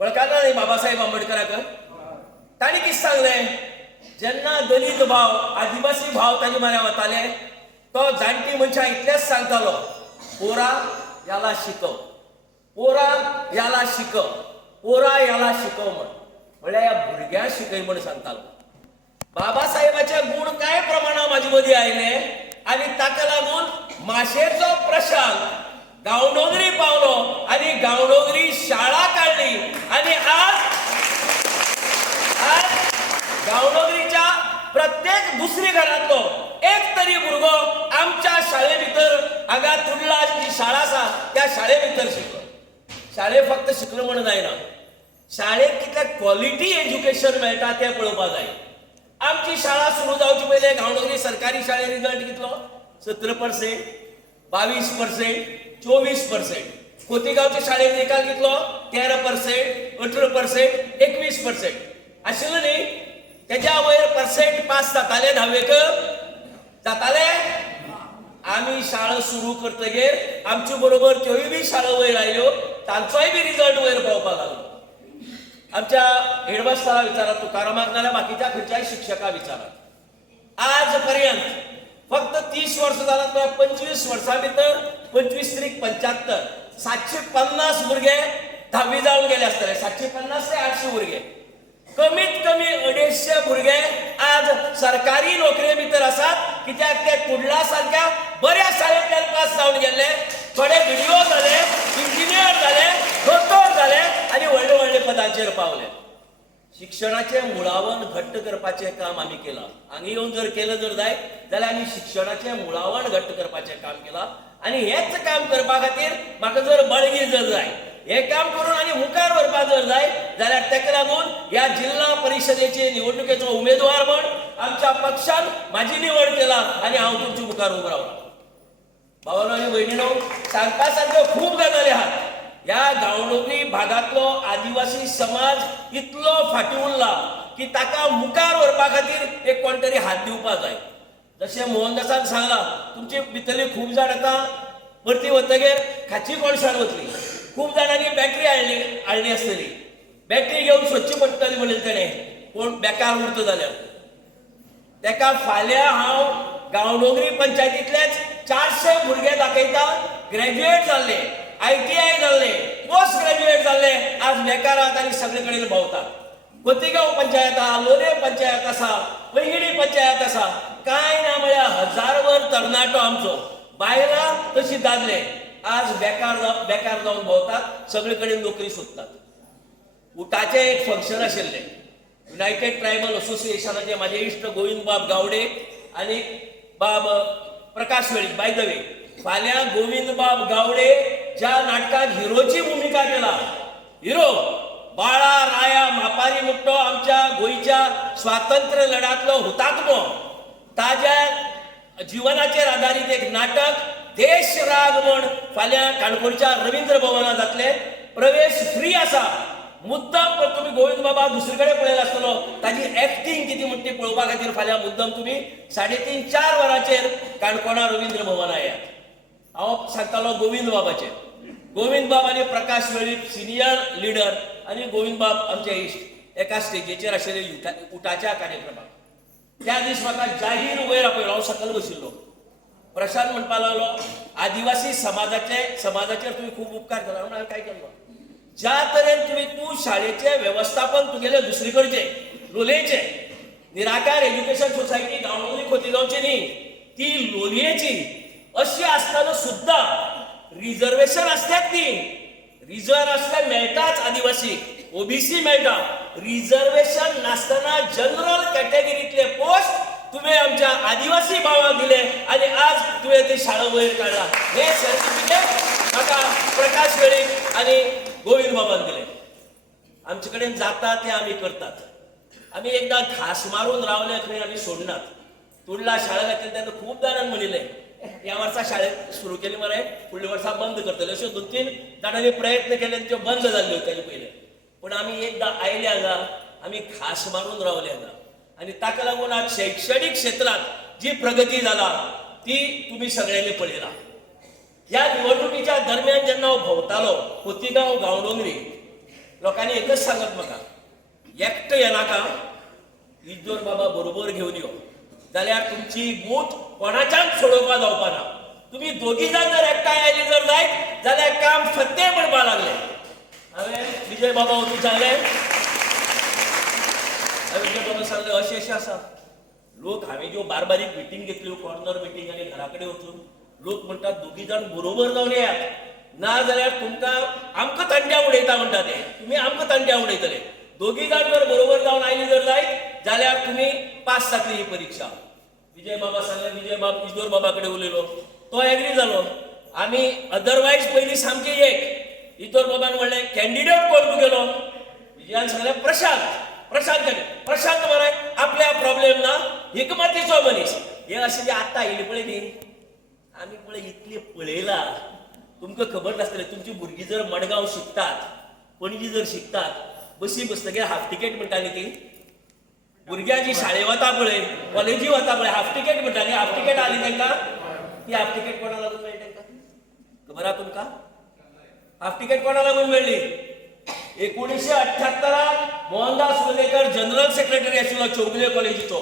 वळखना न्ही बाबासाहेब आंबेडकराक ताणी कितें सांगलें जेन्ना दलीत भाव आदिवासी भाव ताजे म्हऱ्या वताले तो जाणटी मनशां इतलेंच सांगतालो पोरा याला शिकव पोरा याला शिकव पोरा याला शिकव म्हळ्यार ह्या भुरग्यांक शिकय म्हण सांगतालो बाबासाहेबाचे गुण कांय प्रमाणात म्हाजे मदीं आयले आनी ताका लागून माशेचो प्रशांत गांवडोंगरी पावलो आनी गांवडोंगरी शाळा काडली आनी आज गांवडोंगरीच्या प्रत्येक दुसरी घरांतलो एक तरी भुरगो आमच्या शाळे भितर हांगा तुडला जी शाळा आसा त्या शाळे भितर शिकलो शाळेंत फक्त शिकलो म्हण जायना शाळेंत कितलें क्वॉलिटी एज्युकेशन मेळटा तें पळोवपाक जाय आमची शाळा सुरू जावचे पयलीं गांवडोंगरी सरकारी शाळेंत रिजल्ट कितलो 17%, 22%, 24%. खोतीगांवच्या शाळेंत निकाल कितलो 13%, 18%, 21% आशिल्लो न्ही तेज्या वयर पर्सेंट पास जाताले 10वेक जाताले आमी शाळा सुरू करतगीर आमचे बरोबर त्योय बी शाळा वयर आयल्यो तांचोय बी रिजल्ट वयर पावपाक लागलो आमच्या हेडमास्टरा विचारात तुकारामाक नाल्यार बाकीच्या खंयच्याय शिक्षकाक विचारात आज पर्यंत फक्त 30 वर्ष जालात म्हळ्यार 25 वर्सां भितर 25 त्रिक 75 750 भुरगे 10वी जावन गेले आसतले 750 ते 800 भुरगे कमीत कमी 250 भुरगे आज सरकारी नोकरे भितर आसात कित्याक ते कुडला सारक्या बऱ्या शाळेंतल्यान पास जावन गेले थोडे व्हिडिओ जाले इंजिनियर जाले दोतोर जाले आनी व्हडले व्हडले पदांचेर पावले शिक्षणाचे मुळावण घट्ट करपाचें काम आमी केलां हांगा येवन जर केलं जर जाय जाल्यार आमी शिक्षणाचें मुळावण घट्ट करपाचें काम केलां आनी हेच काम करपा खातीर म्हाका जर बळगी जर जाय हे काम करून आनी मुखार व्हरपाक जर जाय जाल्यार ताका लागून ह्या जिल्हा परिशदेचे निवडणुकेचो उमेदवार म्हण आमच्या पक्षान म्हाजी निवड केला आनी हांव तुमच्या मुखार उबो रावला भावांनो आनी भयणीनो सांगपा सारक्यो खूब गजाली आहात ह्या गांवडोंगरी भागांतलो आदिवासी समाज इतलो फाटीं उरला की ताका मुखार व्हरपा खातीर एक कोण तरी हात दिवपा जाय जशें मोहनदासान सांगलां तुमचे भितरली खूब जाण आतां परती वतगीर खाची कोळशान वतली खूब जाणांनी बॅटरी हाडली आसतली बॅटरी घेवन सोदची पडटली म्हणलें तेणें कोण बेकार उरता जाल्यार तेका फाल्यां हांव गांवडोंगरी पंचायतींतलेच 400 भुरगे दाखयता ग्रॅज्युएट जाल्ले ITI जाल्ले पोस्ट ग्रॅज्युएट जाल्ले आज बेकार आहात आनी सगळे कडेन भोंवतात खोतीगांव पंचायत आहा लोलये पंचायत आसा पैंगिणी पंचायत आसा कांय ना म्हळ्यार हजारवर तरणाटो आमचो बायलां तशी दादले आज बेकार जावन भोंवतात सगळे कडेन नोकरी सोदतात उठाचें एक फंक्शन आशिल्लें युनायटेड ट्रायबल असोसिएशनाचे म्हाजे इश्ट गोविंद बाब गावडे आनी बाब प्रकाश वेळीप बाय द वे फाल्यां गोविंद बाब गावडे ज्या नाटकात हिरोची भूमिका केला हिरो बाळा राया मापारी मुट्टो आमच्या गोंयच्या स्वातंत्र्य लढ्यातलो हुतात्मो ताज्या जीवनाचेर आधारीत एक नाटक देश राग म्हण फाल्यां काणकोणच्या रवींद्र भवनात जातले प्रवेश फ्री आसा मुद्दाम पण तुम्ही गोविंद बाबा दुसरीकडे पळयला आसतलो ताजी एक्टिंग किती म्हणटी पळोवपा खातीर फाल्यां मुद्दाम तुम्ही 3.5-4 वरांचेर काणकोणा रवींद्र भवना येयात. हांव सांगतालो गोविंद बाब आनी प्रकाश वेळीप सिनियर लिडर आनी गोविंद बाब आमचे इश्ट एका स्टेजीचेर आशिल्ले उठाच्या कार्यक्रमाक. त्या दीस म्हाका जाहीर वयर आपयलो. हांव सकयल बशिल्लो. प्रशांत म्हणपा लागलो आदिवासी समाजाचेर तुम्ही खूब उपकार केला. हांवें काय केलो? ज्या तरेन तूं शाळेचे वेवस्थापन तुगेले दुसरीकडचे लोलयेचे निराकार एज्युकेशन सोसायटी गांवडोंगरी खोतीगांवची न्ही ती लोलयेची अशी आसतना सुद्धा रिजर्वेशन असतात ती रिजर्व असले मेळटाच आदिवासी ओबीसी मेळटा. रिजर्वेशन नासतना जनरल कॅटेगरीतले पोस्ट तुम्ही आमच्या आदिवासी भावाक दिले आणि आज तुम्ही ती शाळा वयर काढला. हे सर्टिफिकेट म्हाका प्रकाश वेळीप आणि गोविंद बाबान दिले. आमचे कडेन जाता ते आमी करतात. आमी एकदां घास मारून रावले खंय आमी सोडनात. तुडला शाळा घातली तेन्ना खूब जाणांनी म्हणिल्लें ह्या वर्सा शाळेत सुरू केली मरे फुडल्या वर्सा बंद करतले. अश्यो 2-3 जाणांनी प्रयत्न केले त्यो बंद जाल्ल्यो तेजे पयले. पण आमी एकदां आयले हांगा आमी घास मारून रावले हांगा आणि ताका लागून आज शैक्षणिक क्षेत्रात जी प्रगती जाला ती तुम्ही सगळ्यांनी पळयला. ह्या निवडणुकीच्या दरम्यान जेन्ना हांव भोंवतालो खोतीगांव गांवडोंगरी लोकांनी एकच सांगत म्हाका एकटो येनाका इज्जोर बाबा बरोबर घेवन यो जाल्यार तुमची मूठ कोणाच्याच सोडोवपा जावपा ना. तुम्ही दोगी जाण जर एकठांय आयली जर जायत जाल्यार काम फत्ते म्हणपा लागले. हांवें विजय बाबा वचून सांगलें सांगले अशें आसा लोक हांवें ज्यो बारीक मिटींग घेतल्यो कॉर्नर मिटींग आनी घरा कडेन वचून लोक म्हणटात दोगी जाण बरोबर जावन येयात ना जाल्यार तुमकां आमकां तंट्या उडयता म्हणटा ते तुमी आमकां तंट्या उडयतले. दोगी जाण जर बरोबर जावन आयली जर जायत जाल्यार तुमी पास जातली ही परीक्षा. विजय बाबा सांगले विजय बाब इज्जोर बाबा कडेन उलयलो तो एग्री जालो. आमी अदरवायज पयलीं सामके एक इज्जोर बाबान म्हणलें कॅन्डिडेट कोण तुगेलो? विजयान सांगलें प्रशांत मरे आपल्या प्रॉब्लेम ना हिकमतीचो मनीस. हे अशें जे आतां आयले पळय न्ही आमी पळय इतले पळयला तुमकां खबर नासतलें. तुमची भुरगीं जर मडगांव शिकतात पणजी जर शिकतात बसी बसतकीर हाफ तिकेट म्हणटा न्ही ती भुरग्यां जी शाळेक वता पळय कॉलेजी वता पळय हाफ तिकेट म्हणटा न्ही हाफ तिकेट आली तांकां ती हाफ तिकेट कोणा लागून मेळ्ळी तांकां खबर आहा तुमकां? हाफ तिकेट कोणा लागून मेळ्ळी? 1978 मोहनदास लोलयेकर जनरल सेक्रेटरी आशिल्लो चौगुले कॉलेजीचो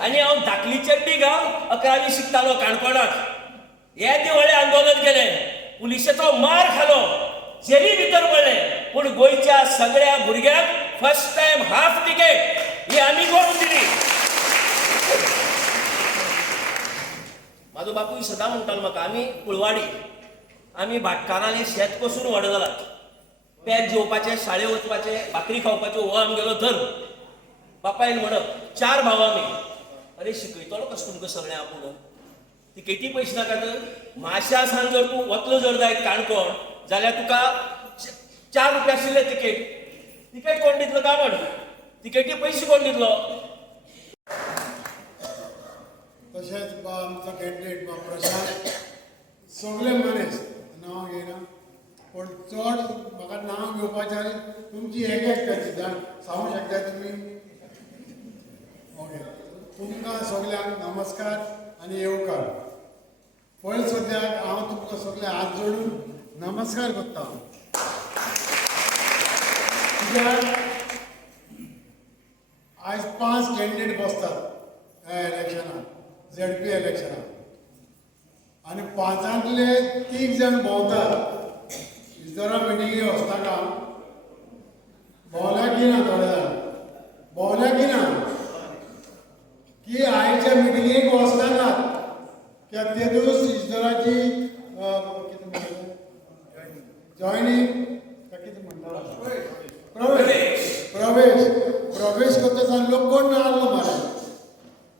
आनी हांव धाकली चड्डी घालून 11वी शिकतालो काणकोणाक. हे व्हडलें आंदोलन केलें पुलिशेचो मार खालो जेली भितर पडले पूण गोंयच्या सगळ्या भुरग्यांक फर्स्ट टायम हाफ तिकेट ही आमी करून दिली. म्हाजो बापूय सदां म्हणटालो म्हाका आमी कुळवाडी आमी भाटकारांनी शेत कसून व्हड जालात. पेज जेवपाचे शाळेत वचपाचे भाकरी खावपाच्यो हो आमगेलो धर्म. बापायन म्हणप 4 भाव आमी अरे शिकयतलो कसो तुमकां सगळें आपूण तिकेटी पयशे नाका तर माश्या सान जर तूं वतलो जर जायत काणकोण जाल्यार तुका 4 रुपया आशिल्ले तिकेट कोण दितलो काय म्हण तिकेटी पयशे कोण दितलो? तशेंच आमचो कॅन्डिडेट प्रशांत सगळे मनीस नांव घेयना पण चड म्हाका नांव घेवपाचें तुमची एक एकट्याची जाण सांगूंक शकता तुमी? ओके तुमकां सगल्यांक नमस्कार आनी येवकार. पयले सद्याक हांव तुमकां सगळे हात जोडून नमस्कार करता. कित्याक आयज 5 कॅन्डिडेट बसतात ह्या इलेक्शनाक ZP इलेक्शनाक आनी 5 3 जाण भोंवतात. इजरा मिटिंगे वचनाका भोंवल्याक येना थोडे जाण भोंवल्याक येना की आयच्या मिटिंगेक वचनाकात कित्याक ते दीस इजराची जॉयनींग कितें म्हणटा प्रवेश करता लोक कोण नाहलो मरे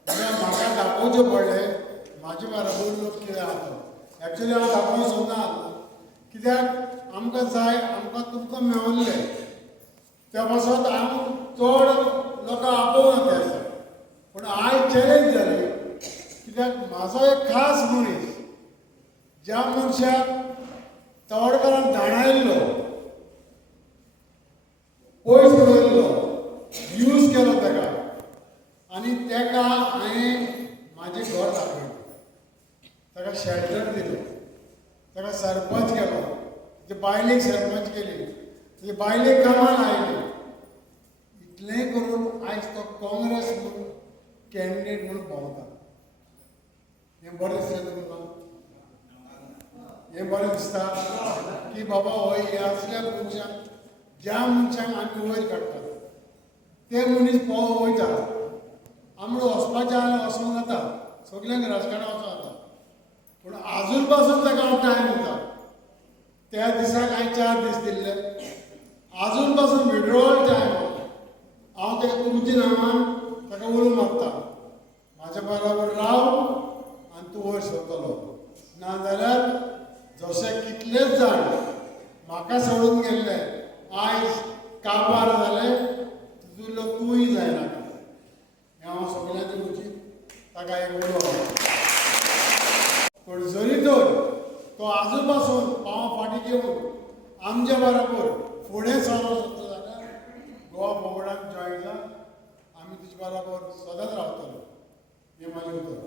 म्हाका दाखोवचें पडलें म्हाजे बरोबर लोक कितें आसा एक्चुली हांव दाखोवंक सोदना कित्याक आमकां जाय आमकां तुमकां मेवल्लें त्या पासत हांव चड लोकां आपोवना ते आसा पूण आयज चॅलेंज जाली कित्याक म्हाजो एक खास मनीस ज्या मनशाक तवडकारान धाडायल्लो बायलेक सरपंच केली, तुजे बायलेक कामाक आयली. इतलें करून आयज तो काँग्रेस म्हणून कॅन्डिडेट म्हणून भोंवता. हें बरें दिसलें तुमकां? हें बरें दिसता की बाबा हो हे असल्या मनशाक, ज्या मनशाक आमी वयर काडटात ते मनीस वयता. आमकां वचपाचें जाल्यार वचूंक जाता, सगल्यांक राजकारणांत वचूंक जाता, पूण आजून पासून ताका हांव टायम दिता. त्या दिसाक हांवें 4 दीस दिल्ले, आजून पासून विड्रॉवल टायम हांव ताका तुमच्या नांवान ताका उलो मारता. म्हाज्या बरोबर राव आनी तूं वयर सरतलो. नाजाल्यार जशे कितलेच जाण म्हाका सोडून गेल्ले आयज काबार जाले, तुजो तूंय जायनाका. हें हांव सगळ्यांनी उचीत ताका एक उलो. पूण जरी तर तो आजू पासून पांव फाटीं घेवन आमच्या बरोबर फुडें चलूंक सोदता जाल्यार गोवा बोर्डाक जॉयन जा. आमी तुजे बरोबर सदांच रावतलो. हें म्हाजें उतर.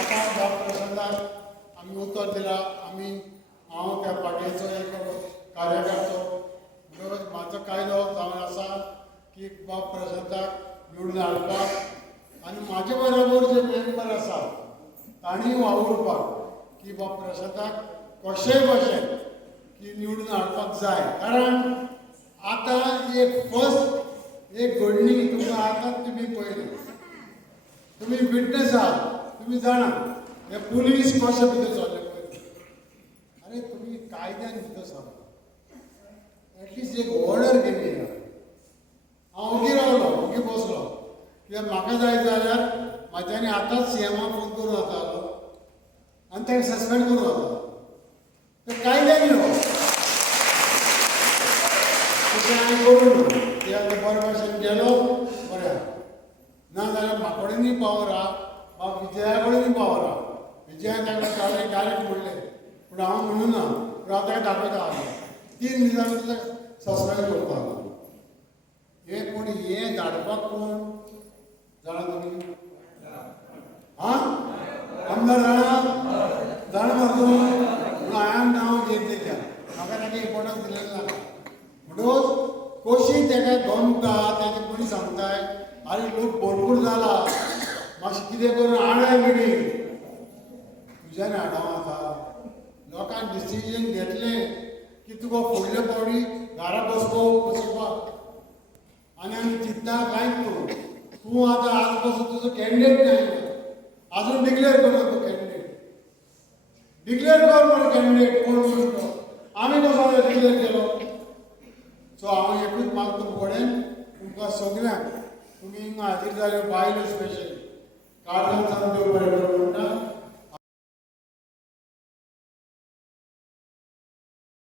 आतां ह्या प्रसंगाक आमी उतर दिलां. हांव त्या पार्टीचो एक कार्यकर्तो म्हणटकच म्हाजो कायदो जावन आसा की बाब प्रशांताक निवडून हाडपाक आनी म्हाजे बरोबर जे मेंबर आसा तांणी वावुरपाक की बाब प्रशांताक कशेंय भाशेन की निवडून हाडपाक जाय. कारण आतां एक फर्स्ट एक घडणी तुमकां आतांच तुमी पळयली, तुमी विटनेस आहात, तुमी जाणा हे पुलीस कशे भितर चल्ले पळय. अरे तुमी कायद्यान भितर सरला, एटलिस्ट एक ऑर्डर केल्ली ना. हांव ओगी रावलो, ओगी बसलो, कित्याक म्हाका जाय जाल्यार म्हाज्यानी आतांच सीएमाक फोन करूं जातालो आनी ताका सस्पेंड करूं जाता. तें कायद्यान न्हू, तशें हांवें करूं ना. कित्याक बरे भाशेन गेलो बरें, नाजाल्यार म्हाका कडेनूय पावर आहा, बाब विजया कडेनूय पावर आहा. विजयान ताका डायरेक्ट म्हणलें, पूण हांव म्हणूं ना. पूण हांव ताका दाखयता 3 दिसां भितर सस्पेंड करता. पूण हें धाडपाक कोण जाणा तुमी? हां आमदार जाणा मरे तूं? पूण हांवें नांव घेत तेच्या, म्हाका ताका इम्पोर्टन्स दिलेलें ना. म्हणटकच कशी ताका गमता तेजे कोणी सांगताय अरे लोक भरपूर जाला, मातशें कितें करून हाडाय मिटींग. तुज्यान हाडूं आतां लोकांक डिसिजन घेतलें की तुका फुडले फावटी घरा बसोवपाक आनी आमी चिंतता कांयच करूं. तूं आतां आज पासून तुजो कॅन्डिडेट नाही, अजून डिक्लेअर करूं तूं कॅन्डिडेट. डिक्लेअर कर मरे कॅन्डिडेट कोण म्हणून तो. आमी कसो डिक्लेअर केलो? सो हांव एकूच मागता फुडें तुमकां सगळ्यांक, तुमी हिंगा हाजीर जाल्यो बायलो स्पेशली काळजांत देव बरें करूं म्हणटा.